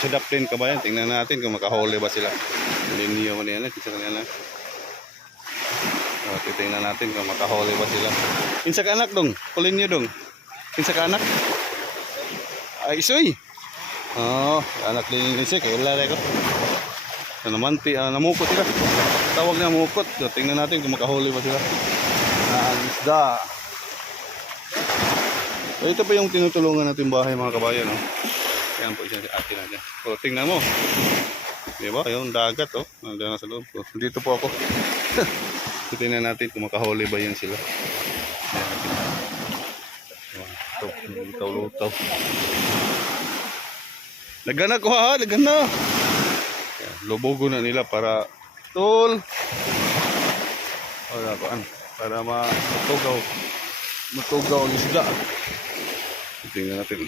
sa dapin kabayan. Tingnan natin kung makahuli ba sila. Hindi niyo man yan. Kita kanila. Titingnan natin kung makahuli ba sila. Kinsa ka anak dong? Kulin niyo dong. Kinsa ka anak? Ay isoy. Oh, anak din ni Sek. Ilalay ko. Namanti, namukot sila. Tawag na namukot. Tingnan natin kung makahuli ba sila. Isda. So, ito pa yung tinutulungan natin bahay mga kabayan. No? Ayan po siya si ate natin. So, tingnan mo. Diba? Yung dagat. Oh. Nandiyan na sa loob. So, dito po ako. So, tingnan natin kung makahuli ba yan sila. Ayan. Lutaw-lutaw. Lagana ko ha. Lagana. Lubogo na nila para tol. Para matugaw ang isda. Tingnan natin.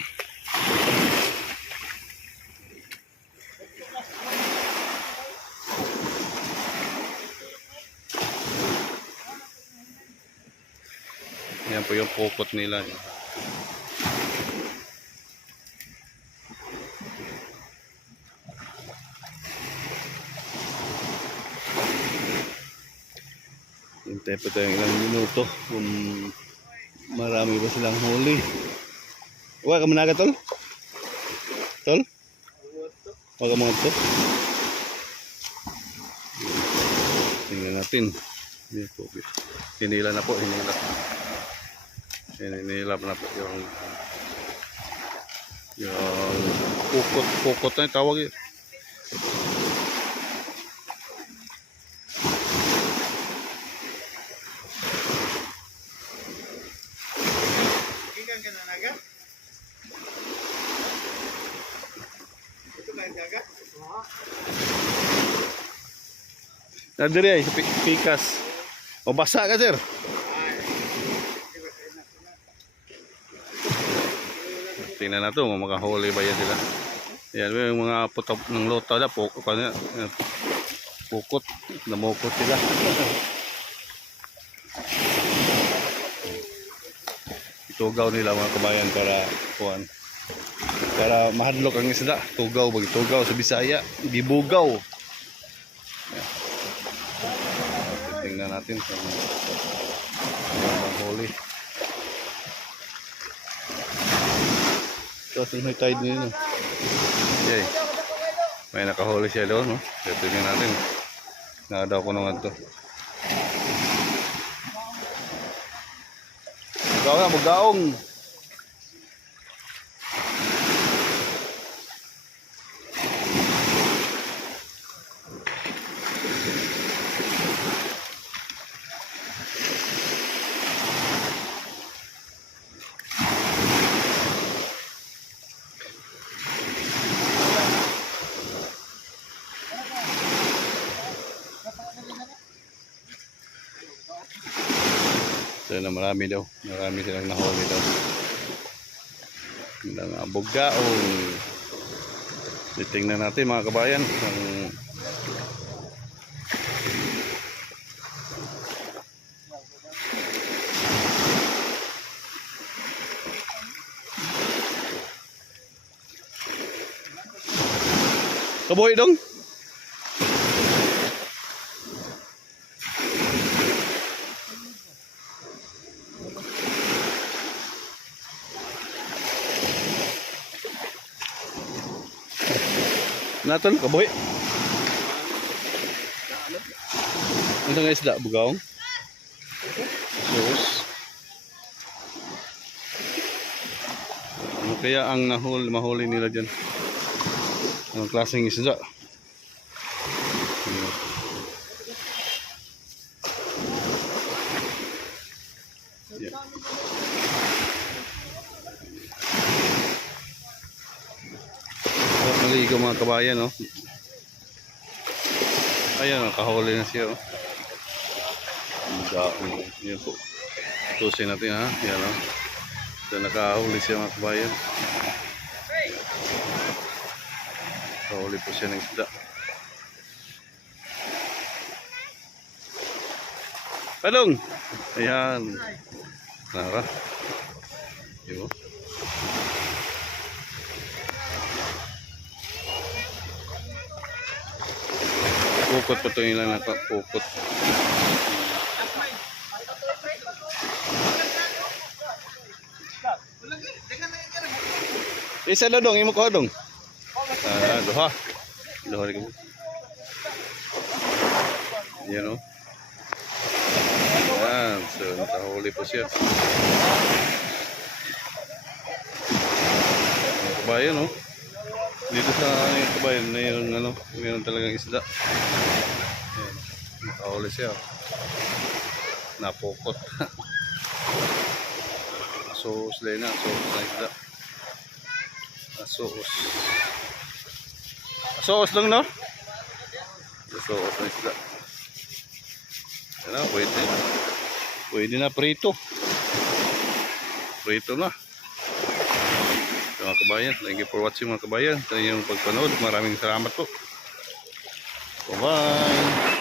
Yan po yung pokot nila. Hintay pa tayong ilang minuto kung marami ba silang huli. Huwag ka managa tol? Tol? Huwag ka mga to? Tingnan natin. Hinila na po. Hinila na po yung pukot na yung tawag yun. Nadiri ay pikas. O basa ka sir. Tingnan na to, makahuli ba yan sila. Yan yung mga putap ng lota na pukot, namukot sila. Itugaw nila mga kabayan para mahadlok ang isda. Tugaw sa Bisaya, bibugaw. Tingnan natin kung mahuli. Ito, may tide nila. Okay. May nakahuli siya doon. No? Tingnan natin. Nakadaw ko naman ito. Magaong. So na marami silang nahuli daw. Ang bugaong. Titingnan natin mga kabayan kaboy dong. Natol kaboy. Ano nga isda bugaong? Yes. Ano kaya ang mahuli nila diyan? Anong klaseng isda? Yeah. Maligo mga kabayan, no? Ayan, nakahuli na siya, oh. Yan po. Tusin natin, ha? Yan, oh. So, nakahuli siya mga kabayan. Nakahuli po siya ng isda. Talong! Ayan. Nara. Yun. Pukot po ito yung lang pukot. Isa na dong, imo ko dong. Duha. Duha rin. Yan o. Yan, so nakahuli po siya. Kabayan o. Dito sa kabayan, mayroon talagang isda. Yan, nakahuli siya. Napukot. Asos lang na, asos na isda. Asos lang no? Asos na isda. Yan na, pwede. Pwede na prito. Prito na. So, mga kabayan, thank you for watching mga kabayan. Sa inyong pagpanood, maraming salamat po. Bye-bye.